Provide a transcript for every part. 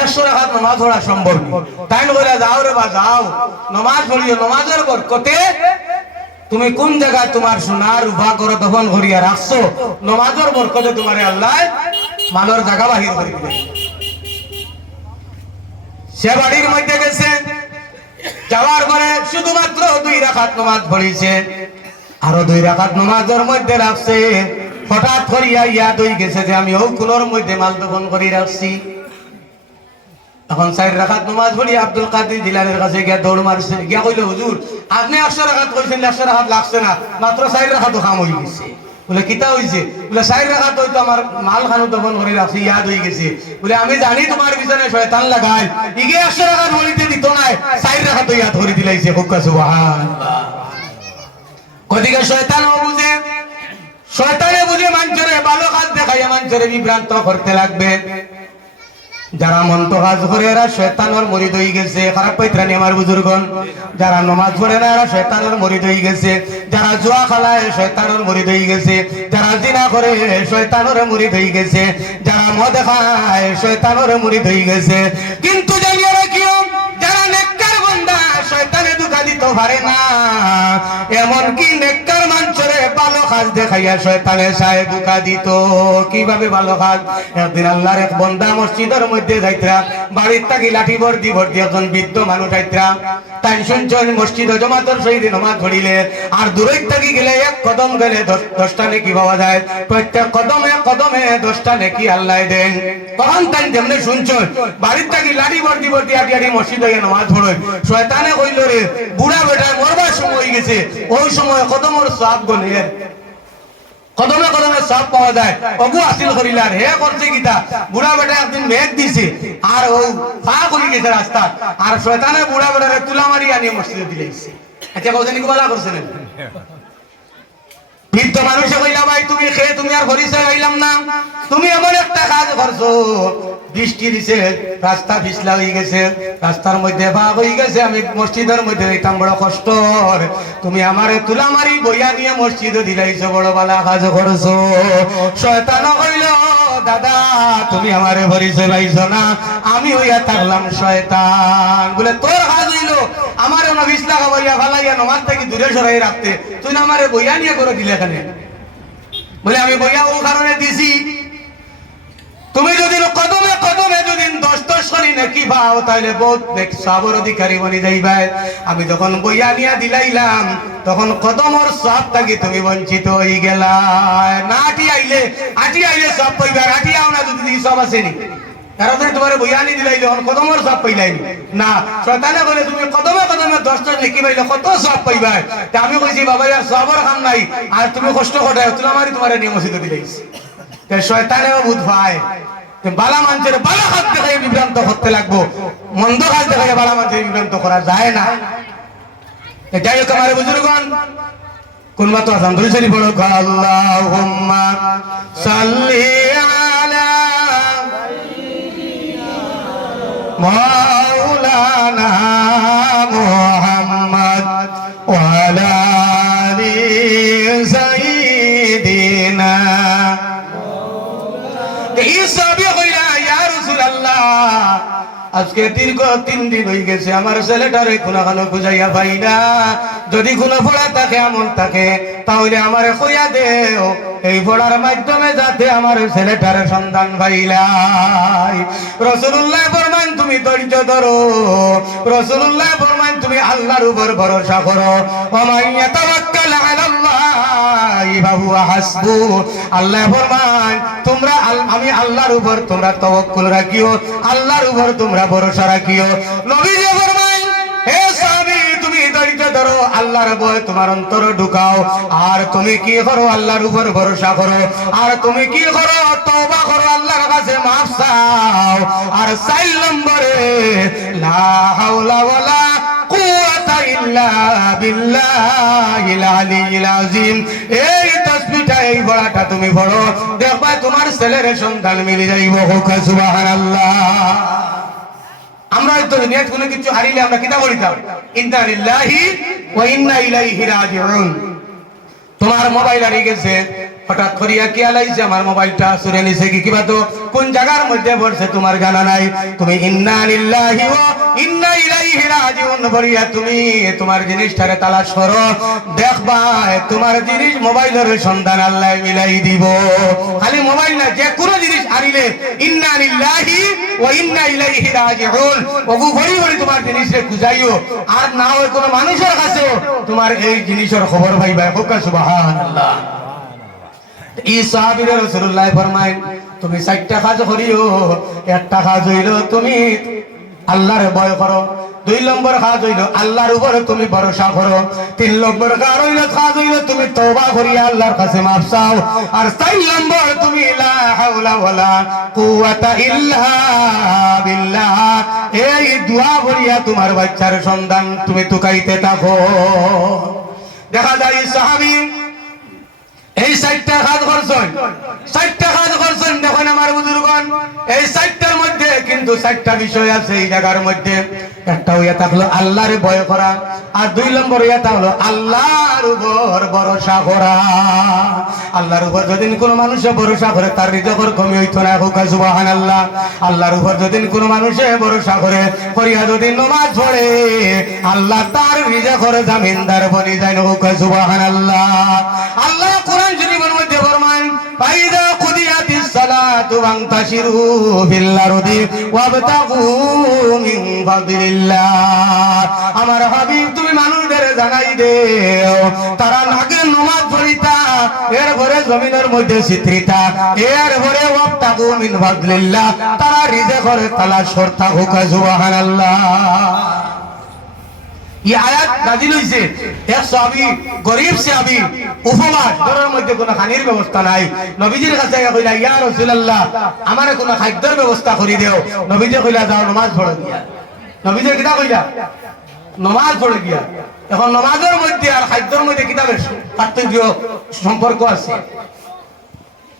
একশো রাখাত নমাজ পড়া সম্ভব তাই বলে যাও রে বা, যাও। নমাজ পড়িও, নমাজের বরকতে তুমি কোন জায়গায় তোমার সোনার উভা করে দফন করিয়া রাখছো? নমাজের বরকতে তোমার আল্লাহ মানর জায়গা বাহির করে দিবে সে বাড়ির মধ্যে গেছে। যাওয়ার পরে শুধুমাত্র দুই রাখাত নমাজ পড়িছে। আরও দুই রাখাত নমাজের মধ্যে রাখছে। হঠাৎ করিয়া ইয়াদ হয়ে গেছে যে আমি ও কুলোর মধ্যে মাল দফন করি রাখছি। এখন সাইড রাখাত নমাজ পড়ি, আব্দুল কাদের জিলানের কাছে গিয়া দৌড় মারছে। গিয়া কইলে, হুজুর, আপনি একশো রাখাত কইছেন একশো রাখাত লাগছে না, মাত্র সাইড রাখাতো কাম হয়ে গেছে। বলে, কিতা হইছে? বলে সাইড রাখাত হয়তো আমার মাল খানো দফন করে রাখছি, ইয়াদ হয়ে গেছে। বলে, আমি জানি তোমার পিছনে শয়তান লাগাই ইগে একশো রাখাত বলিতে দিত নাই সাইড রাখাত ইয়াদ করে দিলাইছে হুক্কা সুবহানাল্লাহ। কদিকে শয়তান বুঝে, শয়তানে বুঝে মানুষের ভালো কাজ দেখাইয়া মানুষের বিভ্রান্ত করতে লাগবে। যারা মন্ত কাজ করে এরা শয়তানের মরিদ হয়ে গেছে। খারাপ পাইত্রানি আমার বুজুর্গন যারা নমাজ পড়ে না এরা শয়তানের মরিদ হয়ে গেছে। যারা জুয়া খালায় শয়তানের মরিদ হয়ে গেছে। যারা জিনা করে শয়তানের মরিদ হয়ে গেছে। যারা মদ খায় শয়তানের মরিদ হয়ে গেছে। কিন্তু জানিয়ে রাখিও যারা নেককার বন্দা, শয়তানে দুঃখা দিতে পারে না। এমন কি নেককার কাজ দেখাইয়া শয়তানে সায় দুঃখা দিত। কীভাবে ভালো কাজ একদিন আল্লাহর এক বন্দা মসজিদের মধ্যে যাইতরা, বাড়ির থাকি লাঠি ভর্তি ভর্তি এখন বৃদ্ধ মানুষ আইতরা। তাই শুনছেন, মসজিদ জমাতর সহিত নমাজ ধরিলে আর দূরে থাকি গেলে এক কদম গেলে দশটা নেকি পাওয়া যায়। প্রত্যেক কদমে কদমে দশটা নেকি আল্লাহ দেন। তখন তাই যেমনি শুনছেন, বাড়ির থাকি লাঠি ভর্তি ভর্তি আটি আটি মসজিদ হইয়া নমাজ পড়ে। শয়তানে কইল রে, বুড়া বেটায় মরবার সময় গেছে, ওই সময় কদমর সাপ গনের কদমে কদমে সব পাওয়া যায়। অগু আসিল করিলার হে করছে গীতা। বুড়া বেটা একদিন মেঘ দিছে আর ও ফা করি গেছে রাস্তা আর শয়তানে বুড়া বেটারে তুলা মারি আনিয়ে মসজিদে দিলে। আচ্ছা কৌজনি বলা করছেন বৃদ্ধ মানুষে কইলা ভাই, তুমি খেয়ে তুমি আর ঘরিছে গাইলাম না। তুমি এমন একটা কাজ করছ। বৃষ্টি দিছে, রাস্তা পিছলা হয়ে গেছে, রাস্তার মধ্যে ভাগ হয়ে গেছে, আমি মসজিদের মধ্যে যাইতাম, বড় কষ্ট। তুমি আমারে তুলা মারি বইয়া নিয়ে মসজিদে দিলাইছো, বড় বালা কাজ করছ। শয়তান কইল, দাদা, তুমি আমারে ভরিছে পাইছো না। আমি হইয়া থাকলাম শয়তান। বলে, তোর হইল আমার না বিশ টাকা বইয়া ফালাইয়া নমাজ থেকে দূরে সরাই রাখতে, তুই আমারে বইয়া নিয়ে করে দিলে এখানে বলে, আমি বইয়া ও কারণে দিছি। তুমি যদি কদমে কদমে যদি দশ দশ করি নাকি পাও তাহলে বহুত সবর অধিকারী বনি যাইবাই আমি যখন বইয়া নিয়া দিলাইলাম, তখন কদমর সব থাকি তুমি বঞ্চিত হয়ে গেলা। না আটি আইলে আটি আইলে সব পাইবার আটি আও না যদি সব আসেনি। কারণ তোমার বইয়ানি দিলাইলে এখন কদমর সব পাইলাইনি না, শয়তানে বলে, তুমি কদমে কদমে দশটা নেকি পাইলে কত সব পাইবা? তা আমি কইছি, বাবা, ইয়ার সবর কাম নাই। আর তুমি কষ্ট কটায় তুলা মারি তোমার নিয়মসিত দিলাইছি তে শয়তানেও বুধ ভাই। বালা মানুষের বালা হাত দেখাই বিভ্রান্ত করতে লাগবো। মন্দ বালা মানুষের বিভ্রান্ত করা যায় না। যাই হোক, আমার বুজুর্গন কোন মাত্র বড় আল্লাহুম্মা সাল্লি আজকে দীর্ঘ তিন দিন হয়ে গেছে, আমার ছেলেটারে কোনো কোনো খুঁজাইয়া পাই না। যদি কোনো ফোড়া থাকে, আমল থাকে তাহলে আমারে কইয়া দেও, এই ফোড়ার মাধ্যমে যাতে আমার ছেলেটারে সন্ধান পাইলাই। রসুল্লাহ ফরমান, তুমি ধৈর্য ধরো। রসুল্লাহ ফরমান, তুমি আল্লাহর উপর ভরসা করো। আল্লাহ আমি আল্লাহর উপর তোমরা রাখিও, আল্লাহর উপর তোমরা ভরসা রাখিও। নবী ধরো, আল্লাহর ভয় তোমার অন্তর ঢুকাও। আর তুমি কি করো, আল্লাহর উপর ভরসা করো। আর তুমি কি করো, তওবা করো, আল্লাহর কাছে মাফ চাও। আর চার নম্বরে তুমি পড়ো। দেখবা তোমার ছেলের সন্তান মিলে যাইব হোক, সুবহানাল্লাহ। আমরা তো নিয়ত কোনো কিছু হারিলে আমরা কিতা বলিতাম ইন্না লিল্লাহি ওয়া ইন্না ইলাইহি রাজিউন। তোমার মোবাইল হারিয়ে গেছে। হঠাৎ করিয়া কি আলাইছে? আমার মোবাইলটা সরে নিছে কি? কিবা তো কোন জায়গার মধ্যে পড়ছে? তোমার জানা নাই। তুমি ইন্না লিল্লাহি ওয়া মানুষের কাছে তোমার এই জিনিসের খবর পাইবা। হোক সুবহানাল্লাহ। তুমি চারটা কাজ করিও, একটা কাজ হইল তুমি আল্লাহরে ভয় করো। দুই নম্বর কাজ হইল আল্লাহর উপরে তুমি ভরসা করো। তিন নম্বর কাজ হইল কাজ হইল তুমি তওবা করিয়া আল্লাহর কাছে মাফ চাও। আর চার নম্বর তুমি লা হাওলা ওয়ালা কুওয়াতা ইল্লা বিল্লাহ। এই দোয়া করিয়া তোমার বাচ্চার সন্ধান তুমি তুকাইতে থাকো। দেখা যায় সাহাবী এই করছেন কাজ করছেন দেখুন আমার বুজুর্গন এই চারটার কিন্তু চারটা বিষয় আছে এই জায়গার মধ্যে। একটা হইয়া থাকল আল্লাহরে ভয় করা, আর দুই নম্বর হইয়া থাকল আল্লাহর উপর ভরসা করা। আল্লাহর উপর যদি কোনো মানুষে ভরসা করে, তার রিজকর কমি হইতো না, হোক সুবাহান আল্লাহ আল্লাহর উপর যদি কোনো মানুষে ভরসা করে, করিয়া যদি নমাজ পড়ে, আল্লাহ তার রিজকর জামিনদার বনি যায় হোক সুবাহান আল্লাহ আল্লাহ কোরআন শরীফের আমার হাবিব, তুমি মানুষদের জানাই দেও, তারা নাগে নামাজ পড়িতা এর পরে জমিনের মধ্যে চিত্রিতা এর ফাদলিল্লাহ, তারা রিজেকের তালাশ করতা হোক, সুবহানাল্লাহ। এই আয়াত নাজিল হইছে। এক সাহাবী গরিব সাহাবী নাই। নবীজির কাছে কইলা, ইয়া রাসূলুল্লাহ, আমারে কোনো খাদ্যের ব্যবস্থা করি দেও। নবীজি কইলা, যাও নামাজ পড়ো গিয়া। কইলা, নামাজ পড়ে গিয়া। এখন নামাজের মধ্যে আর খাদ্যের মধ্যে কিতাবের পার্থক্য, সম্পর্ক আছে।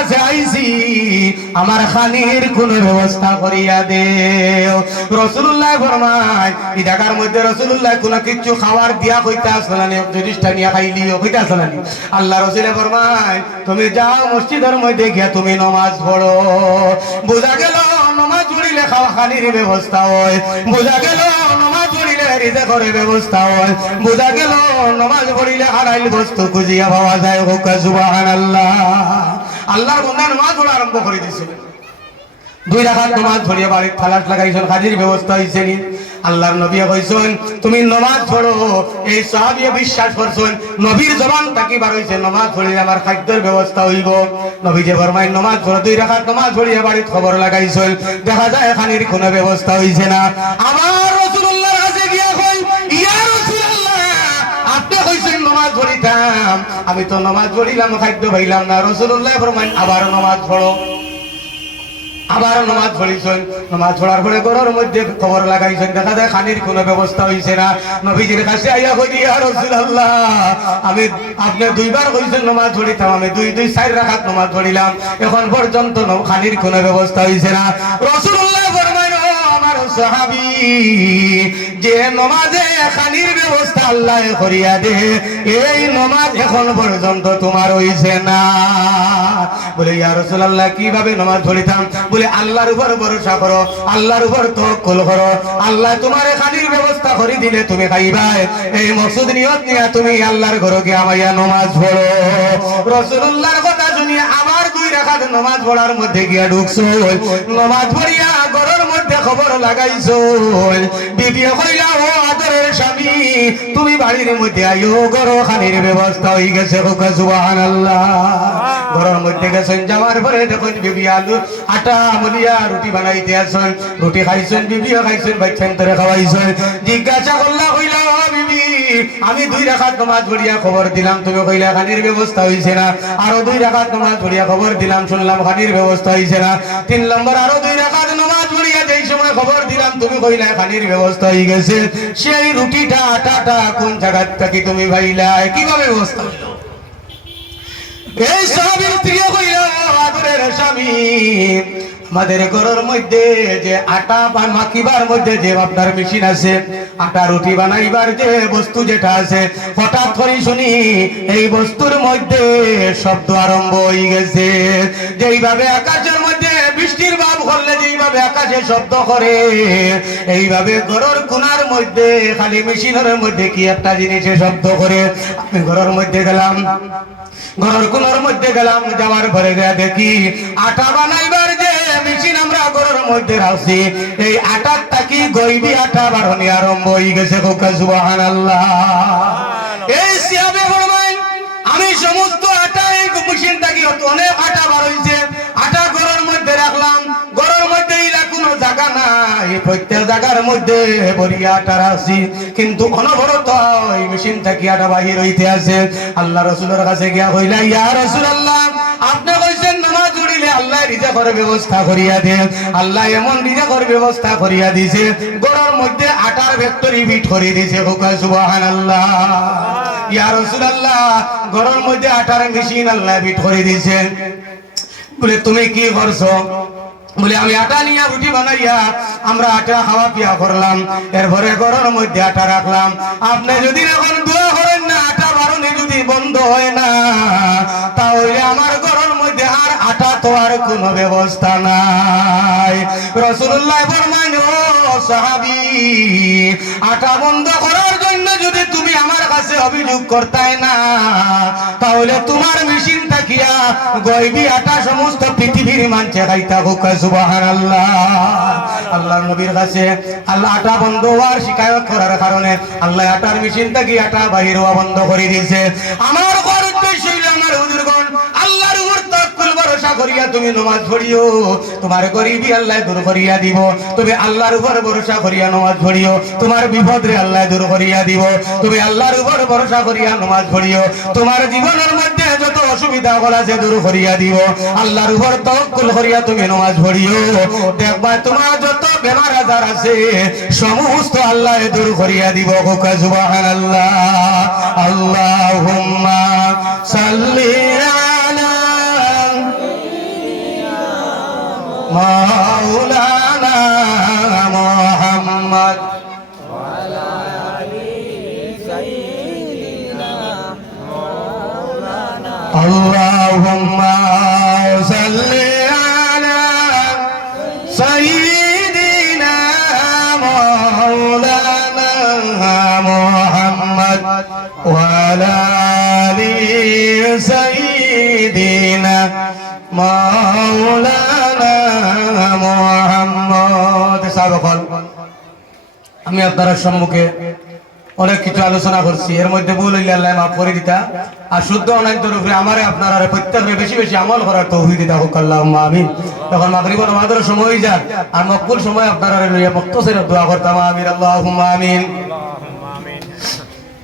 কাছে আইছি আমার খানির কোনো ব্যবস্থা করিয়া দেও। রাসূলুল্লাহ ফরমায় এই ঢাকার মধ্যে রাসূলুল্লাহ কোনো কিছু খাওয়ার দিয়া কইতে আসলে না জিনিসটা নিয়ে খাইলিও কইতে আসলে না আল্লাহ রাসূলে ফরমায়, তুমি যাও মসজিদের মধ্যে গিয়া তুমি নামাজ পড়ো। বোঝা গেল, নামাজ পড়িলে খাওয়া খানির ব্যবস্থা হয়। বোঝা গেল হয়। বোঝা গেল, নামাজ পড়িলে আড়াইল বস্তু খুঁজিয়া পাওয়া যায়, হোক সুবহানাল্লাহ। আল্লাহর বন্ধা নামাজ পড়া আরম্ভ করে দিছিল দুই রাখাত নমাজ পড়িয়া বাড়ির থালাস লাগাইছেন হাজির ব্যবস্থা হয়েছে নি। আল্লাহর নবী কইছেন তুমি নমাজ পড়ো, এই সাহাবিয়ে বিশ্বাস করছেন, নবীর জবান তাকি বার হইছে, নমাজ পড়িলে আমার খাদ্যের ব্যবস্থা হইব। নবী যে ফরমাই নমাজ পড়ো, দুই রাখাত নমাজ পড়িয়া বাড়ির খবর লাগাইছেন, দেখা যায় এখানের কোনো ব্যবস্থা হইছে না। আমার রাসূলুল্লাহর কাছে গিয়া কই ইয়া রাসূলুল্লাহ, আপনি কইছেন নমাজ পড়িতাম আমি তো নমাজ পড়িলাম, খাদ্য পাইলাম না। রাসূলুল্লাহ ফরমাই আবার নমাজ পড়ো। আবার নমাজ পড়িছেন। নমাজ পড়ার পরে ঘরের মধ্যে খবর লাগাইছেন দেখা যায় খানির কোনো ব্যবস্থা হইছে না। নবীজির কাছে আইয়া কই ইয়া রাসূলুল্লাহ, আমি আপনি দুইবার কইছেন নমাজ পড়িতাম, আমি দুই দুই, চার রাকাত নমাজ পড়িলাম। এখন পর্যন্ত খানির কোনো ব্যবস্থা হইছে না। রাসূলুল্লাহ ফরমায় সাহাবী, যে নমাজে খানির ব্যবস্থা আল্লাহ করিয়া দে, এই নমাজ এখন পর্যন্ত তোমার হইছে না। বলে, ইয়া কীভাবে নমাজ পড়িতাম বলে, আল্লাহর উপর ভরসা করো, আল্লাহর উপর তাওয়াক্কুল করো। আল্লাহ তোমার খানির ব্যবস্থা করে দিলে তুমি খাইবা এই মকসুদ নিয়ত নিয়ে তুমি আল্লাহর ঘরে গিয়ে আমাইয়া নমাজ পড়ো। রাসূলুল্লাহর কথা শুনিয়ে রাকাত নমাজ পড়ার মধ্যে গিয়া ঢুকছো নমাজ পড়িয়া ঘরের মধ্যে খবর লাগাইছো বিবি কইলা ও আদরের স্বামী তুমি বাড়ির মধ্যে আইও গরো খানির ব্যবস্থা হয়ে গেছে হোক সুবহানাল্লাহ। ঘরের মধ্যে গেছেন যাওয়ার পরে দেখুন বিবি আলু আটা মলিয়া রুটি বানাইতে আসেন রুটি খাইছেন বিবিও খাইছেন বাচ্চান তোরে খাওয়াইছেন। জিজ্ঞাসা করলা কইলা আমি দুই রাখাত নামাজ পড়িয়া খবর দিলাম। তুমি কইলা, খানির ব্যবস্থা হইছে না। আরও দুই রাখাত নামাজ পড়িয়া খবর দিলাম, শুনলাম খানির ব্যবস্থা হইছে না। তিন নম্বর, আরও দুই আটাটা, কোন কীভাবে ব্যবস্থা আমাদের ঘরের মধ্যে যে আটা বা মাখিবার মধ্যে যে আপনার মেশিন আছে, আটা রুটি বানাইবার যে বস্তু যেটা আছে, হঠাৎ করে শুনি এই বস্তুর মধ্যে শব্দ আরম্ভ হয়ে গেছে। যেইভাবে আকাশের মধ্যে বৃষ্টির ভাব করলে যেইভাবে আকাশে শব্দ করে, এইভাবে ঘরের কোনার মধ্যে, খালি মেশিনের মধ্যে কি একটা জিনিসে শব্দ করে। আমি ঘরের মধ্যে গেলাম, ঘরের কোনার মধ্যে গেলাম, যাওয়ার পরে গিয়ে দেখি আটা বানাইবার যে মেশিন আমরা ঘরের মধ্যে রাখছি। এই আটার তাকি গইবি আটা? বারণি আরম্ভ হয়ে গেছে খোকা সুবাহান এই সিয়াবে ফরমাইন আমি সমস্ত আটা এই অনেক আটা বার হইছে। আটা মধ্যে রাখলাম। মধ্যে ইলা কোনো জায়গা নাই। প্রত্যেক জায়গার মধ্যে আটা রাখছি। কিন্তু অনবরত এই মেশিন থাকি আটা বাহির হইতে আছে। আল্লাহ রসুলের কাছে গিয়া হইলা ইয়া রসুল আল্লাহ আপনি আল্লাহ রিজাকের ব্যবস্থা করিয়া দেন। আল্লাহ এমন রিজাকের ব্যবস্থা করিয়া দিছে গড়ের মধ্যে আটার ফ্যাক্টরি বিট করে দিছে হোকা সুবাহান আল্লাহ। ইয়া রসুল আল্লাহ গড়ের মধ্যে আটার মেশিন আল্লাহ বিট করে দিছে বলে তুমি কি করছ? বলে আমি আটা নিয়ে রুটি বানাইয়া আমরা আটা খাওয়া পিয়া করলাম। এরপরে ঘরের মধ্যে আটা রাখলাম। আপনি যদি এখন দোয়া করেন না আটা বারণে যদি বন্ধ হয় না তাহলে আমার আর আটা তো আর কোনো ব্যবস্থা নাই। রসুল্লাহ ফরমান ও সাহাবি, আটা বন্ধ করার জন্য যদি তুমি আমার কাছে অভিযোগ করতাই না, তাহলে তোমার মেশিন থাকিয়া গইবি আটা সমস্ত পৃথিবীর মানছে খাইতা হোক সুবাহান আল্লাহ আল্লাহ নবীর কাছে আল্লাহ আটা বন্ধ হওয়ার শিকায়ত করার কারণে আল্লাহ আটার মেশিন থাকি আটা বাহির হওয়া বন্ধ করে দিয়েছে। আমার ভরসা করিয়া তুমি নমাজ পড়িও। তোমার গরিবি আল্লাহ দূর করিয়া দিব। তুমি আল্লাহর উপর ভরসা করিয়া নমাজ পড়িও। তোমার বিপদ রে আল্লাহ দূর করিয়া দিব। তুমি আল্লাহর উপর ভরসা করিয়া নমাজ পড়িও। তোমার জীবনের মধ্যে যত অসুবিধা হল আছে দূর করিয়া দিব। আল্লাহর উপর তওয়াক্কুল করিয়া তুমি নমাজ পড়িও। দেখবা তোমার যত বেমার আজার আছে, সমস্ত আল্লাহ দূর করিয়া দিব কোকা সুবহানাল্লাহ। আল্লাহুম্মা সাল্লি আলা মাওলানা মুহাম্মদ اللهم صل على سيدنا مولانا محمد وعلى آل سيدنا مولانا আমি আপনার সম্মুখে অনেক কিছু আলোচনা করছি এর মধ্যে ভুল হইলে আল্লাহ মাফ করে দিতা আর শুদ্ধ অনাদ্যর উপরে আমারে আপনার আর প্রত্যেকের বেশি বেশি আমল করার তৌফিক দিতা হোক আল্লাহ আমিন তখন মাগরিব নামাজের সময় হয়ে যাক আর মকবুল সময় আপনারা লইয়া মক্তসের দোয়া করতাম আমিন আল্লাহ আমিন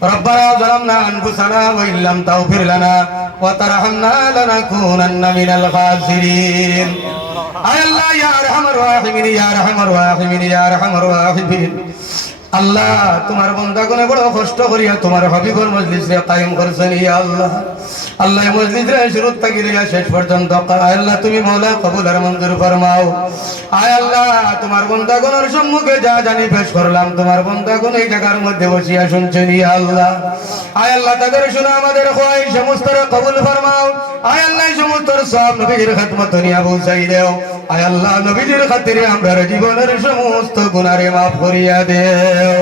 ربنا ظلمنا انفسنا وان لم تغفر لنا وترحمنا لنكونن من الخاسرين اي الله يا ارحم الراحمين يا ارحم الراحمين يا ارحم الراحمين আল্লাহ তোমার বন্দাগণে বড় কষ্ট করিয়া তোমার হবিবর মজলিসে কায়েম করছেন ইয়া আল্লাহ। আল্লাহ এই মজলিস রে শুরু থেকে লিয়া শেষ পর্যন্ত আল্লাহ, তুমি মৌলা কবুল আর মঞ্জুর ফরমাও। আয় আল্লাহ, তোমার বন্দাগণের সম্মুখে যা জানি পেশ করলাম, তোমার বন্দাগণ এই জায়গার মধ্যে বসিয়া শুনছেন আল্লাহ। আয় আল্লাহ, তাদের শুনে আমাদের হয় সমস্ত কবুল ফরমাও। আয় আল্লাহ সমস্ত সব নবীর খাতমত নিয়া পৌঁছাই দেও। আয় আল্লাহ, নবীজির খাতিরে আমরা জীবনের সমস্ত গুনারে মাফ করিয়া দেও।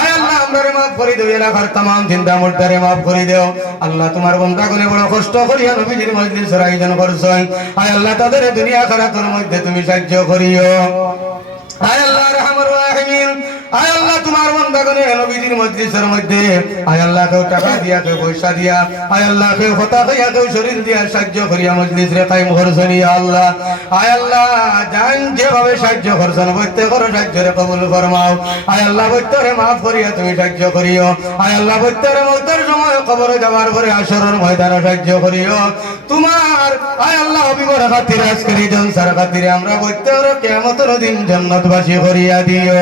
আয় আল্লাহ আমরা মাফ করে দেও, এলাকার তাম চিন্তা মুর্দারে মাফ করে দেও। আল্লাহ তোমার করে বড় কষ্ট করিয়া নবীজির মজলিসের আয়োজন করছেন। আয় আল্লাহ, তাদের দুনিয়া খারাপের মধ্যে তুমি সাহায্য করিও আয় আল্লাহ রহমান রাহিমিন আয় আল্লাহ বন্দাগণে নবীজির মজলিসের মধ্যে আল্লাহ কেউ টাকা দিয়া, কেউ জান কবুল ফরমাও। আয় প্রত্যেকে মাফ করিয়া তুমি সাহায্য করিও। আয় প্রত্যেকে মৌতের সময় কবরে যাবার পরে আসরের ময়দানে সাহায্য করিও। তোমার, আয় আল্লাহ খাতিরে আজকের এই জলসার খাতিরে আমরা প্রত্যেকের কিয়ামতের দিন জান্নাতবাসী করিয়া দিও।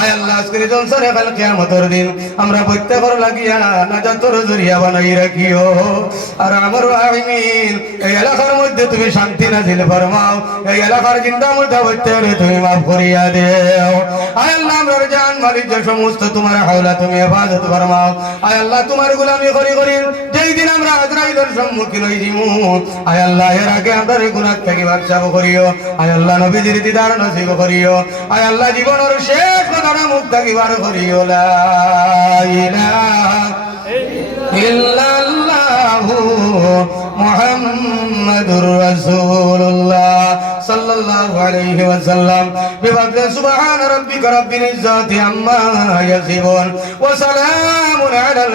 আয় আজকের এই জলসার কাল কিয়ামতের দিন। আমরা প্রত্যেকের লাগিয়া নাজাতর জরিয়া বানাই রাখিও। আর আমার আমিন, এই এলাকার মধ্যে তুমি শান্তি নাজিল ফরমাও। এই এলাকার চিন্তা মধ্যে প্রত্যেকের তুমি মাফ করিয়া দেও। আয় আল্লাহ আমরা জান, মালিক যে সমস্ত তোমার হাওলা তুমি হেফাজত ফরমাও। আয় আল্লাহ, তোমার করি করি যেই দিন আমরা সম্মুখীন হই দিমু আয় আল্লাহ, এর আগে আমাদের থেকে করিও। আয় আল্লাহ, নবীজির দিদার নসিব করিও। আয় আল্লাহ, জীবনের শেষ কথাটা মুখ থাকিবার করিও লা ইল্লাল্লাহু মুহাম্মাদুর রাসূলুল্লাহ সাল্লাল্লাহু আলাইহি ওয়াসাল্লাম। বিফadli সুবহান রাব্বিকা রাব্বিল ইজ্জাতি আম্মা ইয়াসিফুন ওয়া সালামুন আলাল